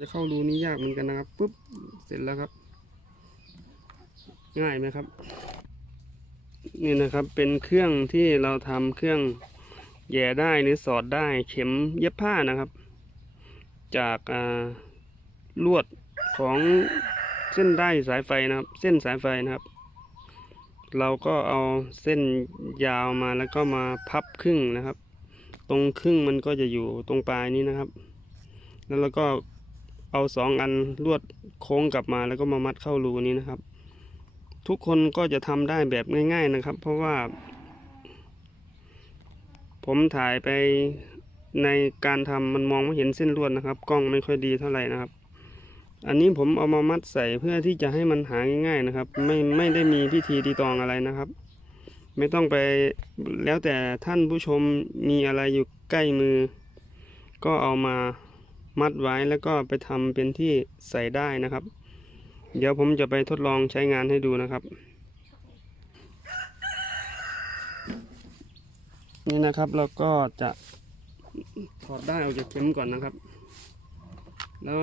จะเข้ารูนี้ยากเหมือนกันนะครับปุ๊บเสร็จแล้วครับ ง่ายไหมครับ นี่นะครับเป็นเครื่องที่เราทำเครื่องแย่ได้หรือสอดได้เข็มเย็บผ้านะครับ จากลวดของเส้นได้สายไฟนะครับ เส้นสายไฟนะครับ เราก็เอาเส้นยาวมาแล้วก็มาพับครึ่งนะครับ ตรงครึ่งมันก็จะอยู่ตรงปลายนี้นะครับ แล้วเราก็ เอาสองอันลวดโค้งกลับมาแล้วก็มามัดเข้ารูนี้นะครับ ทุกคนก็จะทำได้แบบง่าย ๆนะครับ เพราะว่า ผมถ่ายไปในการทำมันมองไม่เห็นเส้นลวดนะครับ กล้องไม่ค่อยดีเท่าไหร่นะครับ อันนี้ผมเอามามัดใส่เพื่อที่จะให้มันหาง่ายๆนะครับ ไม่ไม่ได้มีพิธีตีตองอะไรนะครับ ไม่ต้องไปแล้วแต่ท่านผู้ชมมีอะไรอยู่ใกล้มือ ก็เอามา มัดไว้แล้วก็ไปทำเป็นที่ใส่ได้นะครับ เดี๋ยวผมจะไปทดลองใช้งานให้ดูนะครับ นี่นะครับเราก็จะถอดได้ออกจากเข็มก่อนนะครับ แล้ว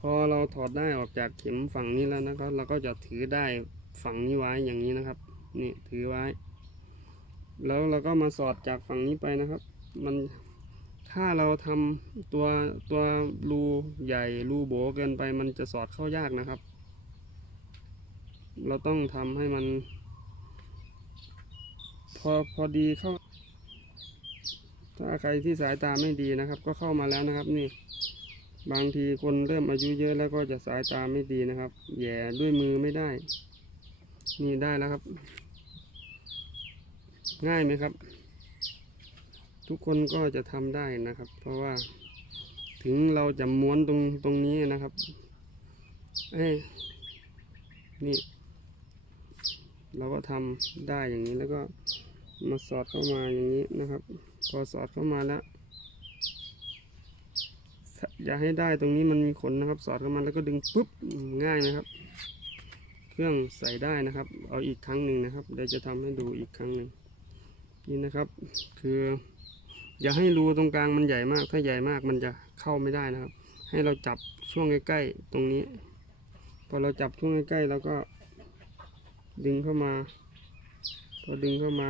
พอเราถอดได้ออกจากเข็มฝั่งนี้แล้วนะครับ เราก็จะถือได้ฝั่งนี้ไว้อย่างนี้นะครับ นี่ถือไว้ แล้วเราก็มาสอดจากฝั่งนี้ไปนะครับ มัน ถ้าเราทำตัวตัวรูใหญ่รูโบเกินไปมันจะสอดเข้ายากนะครับ เราต้องทำให้มัน พอพอดีเข้า ถ้าใครที่สายตาไม่ดีนะครับ ก็เข้ามาแล้วนะครับนี่ บางทีคนเริ่มอายุเยอะแล้วก็จะสายตาไม่ดีนะครับ แย่ด้วยมือไม่ได้ นี่ได้แล้วครับ ง่ายไหมครับ ทุกคนก็จะทำได้นะครับ เพราะว่าถึงเราจะม้วนตรงตรงนี้นะครับเอ้นี่ เราก็ทำได้อย่างนี้แล้วก็มาสอดเข้ามาอย่างนี้นะครับ พอสอดเข้ามาแล้วอย่าให้ได้ตรงนี้มันมีขนนะครับ สอดเข้ามาแล้วก็ดึงปุ๊บง่ายนะครับ เครื่องใส่ได้นะครับ เอาอีกครั้งหนึ่งนะครับเดี๋ยวจะทำให้ดูอีกครั้งหนึ่งนี่นะครับ คือ อย่าให้รูตรงกลางมันใหญ่มาก ถ้าใหญ่มากมันจะเข้าไม่ได้นะครับ ให้เราจับช่วงใกล้ๆตรงนี้ พอเราจับช่วงใกล้ๆแล้วก็ ดึงเข้ามา พอดึงเข้ามา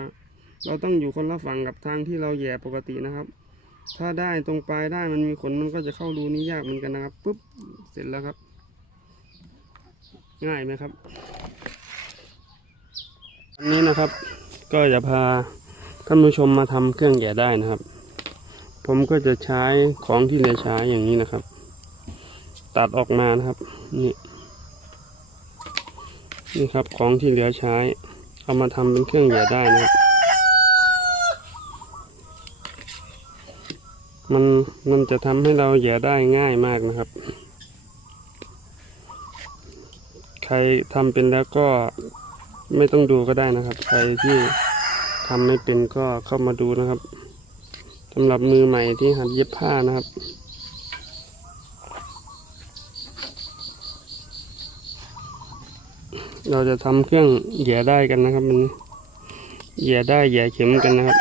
เราต้องอยู่คนละฝั่งกับทางที่เราแย่ปกตินะครับ ถ้าได้ตรงปลายได้มันมีขนมันก็จะเข้ารูนี้ยากเหมือนกันนะครับปุ๊บเสร็จแล้วครับ ง่ายไหมครับอันนี้นะครับก็จะพาท่านผู้ชมมาทำเครื่องแย่ได้นะครับ ผมก็จะใช้ของที่เหลือใช้อย่างนี้นะครับ ตัดออกมานะครับ นี่ นี่ครับของที่เหลือใช้ เอามาทำเป็นเครื่องแหย่ได้นะครับมันมันจะทำให้เราแหยื่อได้ง่ายมากนะครับ ใครทำเป็นแล้วก็ไม่ต้องดูก็ได้นะครับ ใครที่ทำไม่เป็นก็เข้ามาดูนะครับำหรับมือใหม่ที่หัดเย็บผ้านะครับ เราจะทำเครื่องแหย่ได้กันนะครับมันแหย่ได้แหย่เข็มกันนะครับ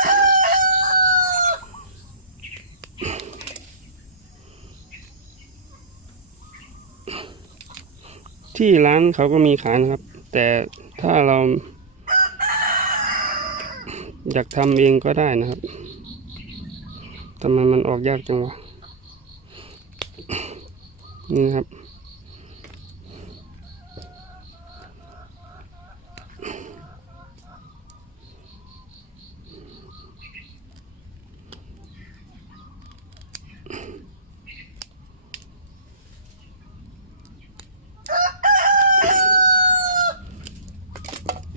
ที่ร้านเขาก็มีขายนะครับ แต่ถ้าเรา อยากทำเองก็ได้นะครับ ทำไมมันออกยากจังวะ นี่นะครับ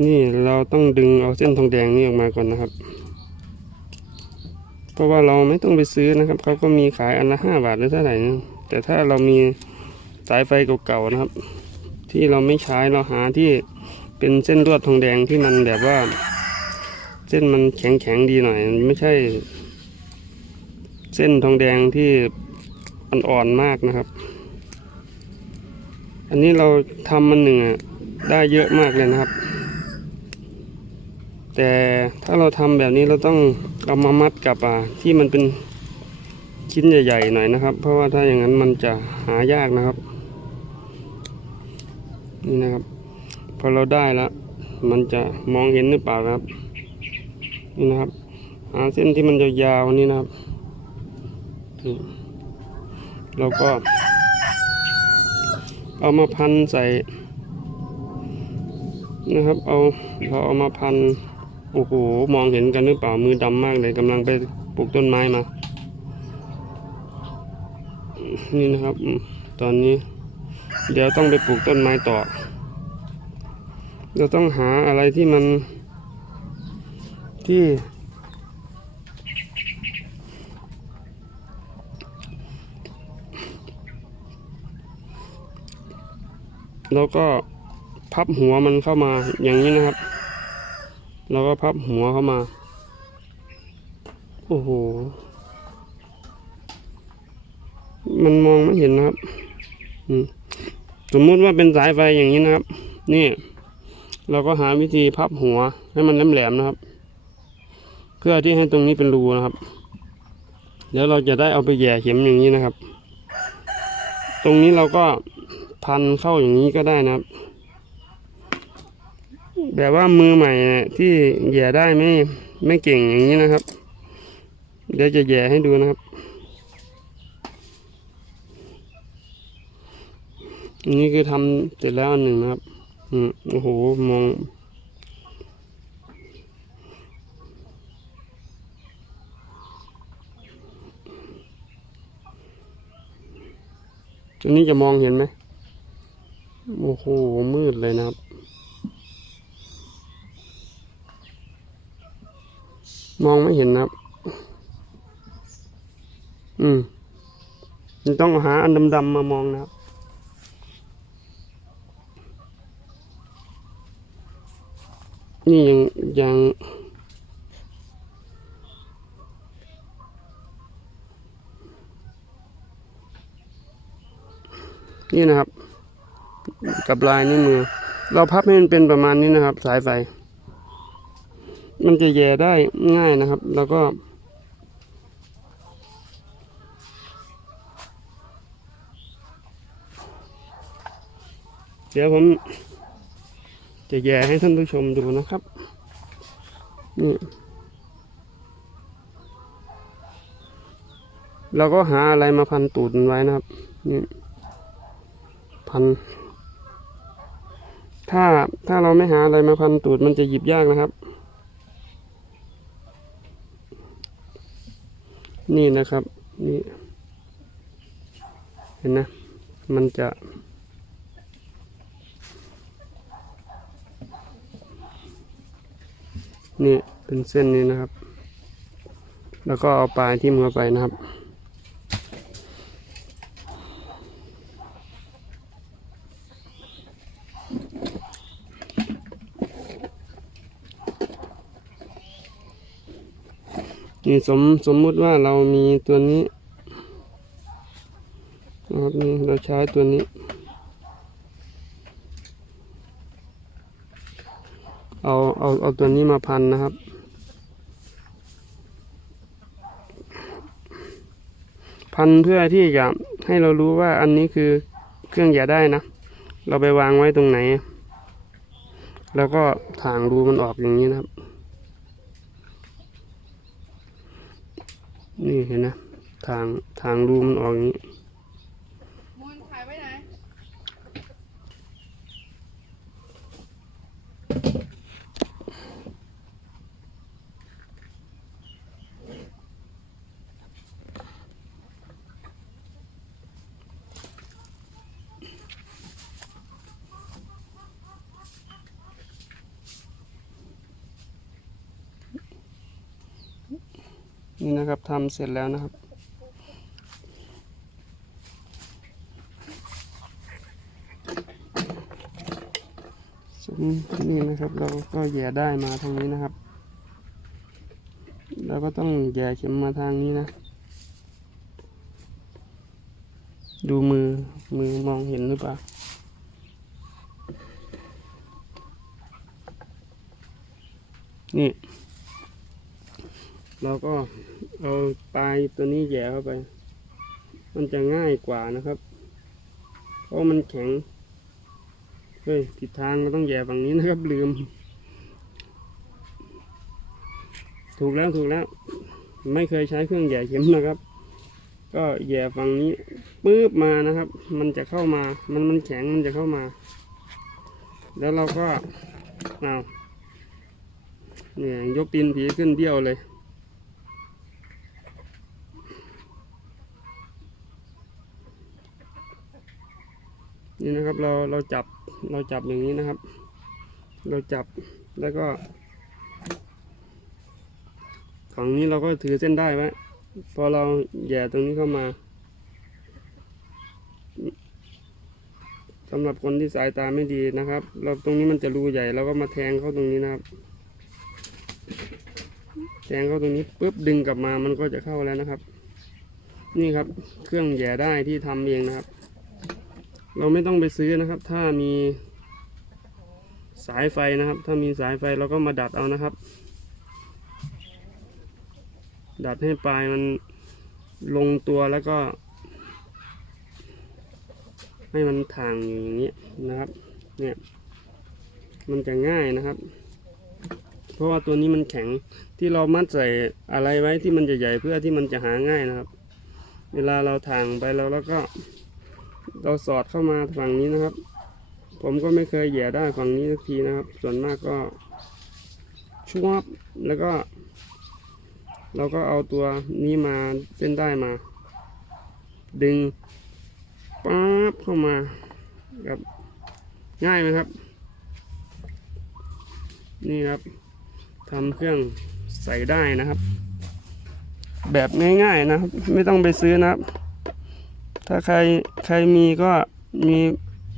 นี่เราต้องดึงเอาเส้นทองแดงนี่ออกมาก่อนนะครับ เพราะว่าเราไม่ต้องไปซื้อนะครับเขาก็มีขายอันละห้าบาทหรือเท่าไหร่นะแต่ถ้าเรามีสายไฟเก่าๆนะครับ ที่เราไม่ใช้เราหาที่เป็นเส้นลวดทองแดงที่มันแบบว่า เส้นมันแข็งๆดีหน่อย ไม่ใช่ เส้นทองแดงที่อ่อนๆมากนะครับ อันนี้เราทำมันหนึ่งอะได้เยอะมากเลยนะครับ แต่ถ้าเราทำแบบนี้เราต้องเอามามัดกับอ่าที่มันเป็นชิ้นใหญ่ๆหน่อยนะครับ เพราะว่าถ้าอย่างนั้นมันจะหายากนะครับ นี่นะครับ พอเราได้แล้วมันจะมองเห็นหรือเปล่าครับ นี่นะครับ หาเส้นที่มันยาวๆนี่นะครับนี่เราก็ เอามาพันใส่นะครับ เอาเราเอามาพัน โอ้โห มองเห็นกันหรือเปล่า มือดำมากเลยกำลังไปปลูกต้นไม้มา นี่นะครับ ตอนนี้ เดี๋ยวต้องไปปลูกต้นไม้ต่อ เราต้องหาอะไรที่มัน ที่ แล้วก็พับหัวมันเข้ามาอย่างนี้นะครับ แล้วก็พับหัวเข้ามา โอ้โห มันมองไม่เห็นนะครับสมมุติว่าเป็นสายไฟอย่างนี้นะครับ นี่ เราก็หาวิธีพับหัว ให้มันแหลมๆนะครับ เพื่อที่ให้ตรงนี้เป็นรูนะครับ เดี๋ยวเราจะได้เอาไปแย่เข็มอย่างนี้นะครับ ตรงนี้เราก็พันเข้าอย่างนี้ก็ได้นะครับ แบบว่ามือใหม่ที่แย่ได้ไม่ไม่เก่งอย่างนี้นะครับ เดี๋ยวจะแย่ให้ดูนะครับอันนี้คือทำเสร็จแล้วอันหนึ่งนะครับอืมโอ้โหมองอันนี้จะมองเห็นไหมโอ้โหมืดเลยนะครับ มองไม่เห็นนะครับ อืมมันต้องหาอันดำๆมามองนะครับ นี่ยังยังนี่นะครับ กับลายนิ้วมือ เราพับให้มันเป็นประมาณนี้นะครับ สายไฟ มันจะแย่ได้ง่ายนะครับ แล้วก็ เดี๋ยวผม จะแย่ให้ท่านผู้ชมดูนะครับนี่เราก็หาอะไรมาพันตูดมันไว้นะครับนี่พัน ถ้าถ้าเราไม่หาอะไรมาพันตูดมันจะหยิบยากนะครับ นี่นะครับนี่เห็นนะ มันจะ นี่เป็นเส้นนี้นะครับ แล้วก็เอาปลายที่มือไปนะครับ นี่สมสมมุติว่าเรามีตัวนี้นะครับนี่เราใช้ตัวนี้ เอาเอาเอาตัวนี้มาพันนะครับ พันเพื่อที่จะให้เรารู้ว่าอันนี้คือเครื่องอย่าได้นะ เราไปวางไว้ตรงไหน แล้วก็ถางรูมันออกอย่างนี้นะครับ นี่เห็นนะทางทางรูมันออกอย่างนี้ มูลถ่ายไว้ไหน นี่นะครับทำเสร็จแล้วนะครับสมนี่นะครับเราก็แย่ได้มาทางนี้นะครับ เราก็ต้องแย่เข็มมาทางนี้นะ ดูมือมือมองเห็นหรือเปล่านี่ เราก็เอาปลายตัวนี้แย่เข้าไป มันจะง่ายกว่านะครับ เพราะมันแข็ง เฮ้ยผิดทางเราต้องแย่ฝั่งนี้นะครับ ลืม ถูกแล้วถูกแล้ว ไม่เคยใช้เครื่องแย่เข็มนะครับ ก็แย่ฝั่งนี้ปื๊บมานะครับ มันจะเข้ามา มันมันแข็งมันจะเข้ามา แล้วเราก็เอาเนี่ยยกตีนผีขึ้นเบี้ยวเลย นี่นะครับเราเราจับเราจับอย่างนี้นะครับ เราจับแล้วก็ฝั่งนี้เราก็ถือเส้นได้ไว้พอเราแย่ตรงนี้เข้ามาสำหรับคนที่สายตาไม่ดีนะครับ เราตรงนี้มันจะรูใหญ่เราก็มาแทงเข้าตรงนี้นะครับ แทงเข้าตรงนี้ปุ๊บดึงกลับมามันก็จะเข้าแล้วนะครับ นี่ครับเครื่องแย่ได้ที่ทำเองนะครับ เราไม่ต้องไปซื้อนะครับ ถ้ามีสายไฟนะครับ ถ้ามีสายไฟเราก็มาดัดเอานะครับ ดัดให้ปลายมันลงตัวแล้วก็ ให้มันทางอย่างนี้นะครับ เนี่ย มันจะง่ายนะครับ เพราะว่าตัวนี้มันแข็งที่เรามัดใส่อะไรไว้ที่มันจะใหญ่เพื่อที่มันจะหาง่ายนะครับ เวลาเราทางไปเราแล้วก็ เราสอดเข้ามาฝั่งนี้นะครับ ผมก็ไม่เคยแหย่ได้ฝั่งนี้สักทีนะครับ ส่วนมากก็ชวบแล้วก็ เราก็เอาตัวนี้มาเส้นได้มา ดึงป๊าบเข้ามาครับง่ายไหมครับ นี่ครับทำเครื่องใส่ได้นะครับ แบบง่ายๆนะครับ ไม่ต้องไปซื้อนะครับ ถ้าใครใครมีก็มี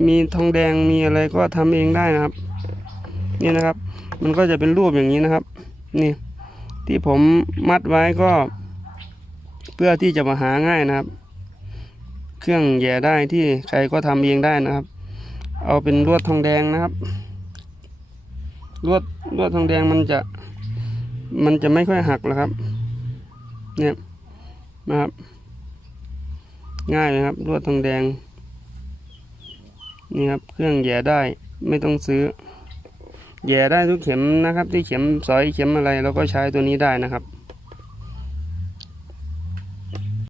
มีทองแดงมีอะไรก็ทำเองได้นะครับ นี่นะครับ มันก็จะเป็นรูปอย่างนี้นะครับ นี่ ที่ผมมัดไว้ก็ เพื่อที่จะมาหาง่ายนะครับ เครื่องแย่ได้ที่ใครก็ทำเองได้นะครับ เอาเป็นลวดทองแดงนะครับลวดลวดทองแดงมันจะ มันจะไม่ค่อยหักหรอกครับ เนี่ยนะครับ ง่ายนะครับลวดทองแดง นี่ครับเครื่องแย่ได้ไม่ต้องซื้อ แย่ได้ทุกเข็มนะครับ ที่เข็มสอยเข็มอะไรเราก็ใช้ตัวนี้ได้นะครับ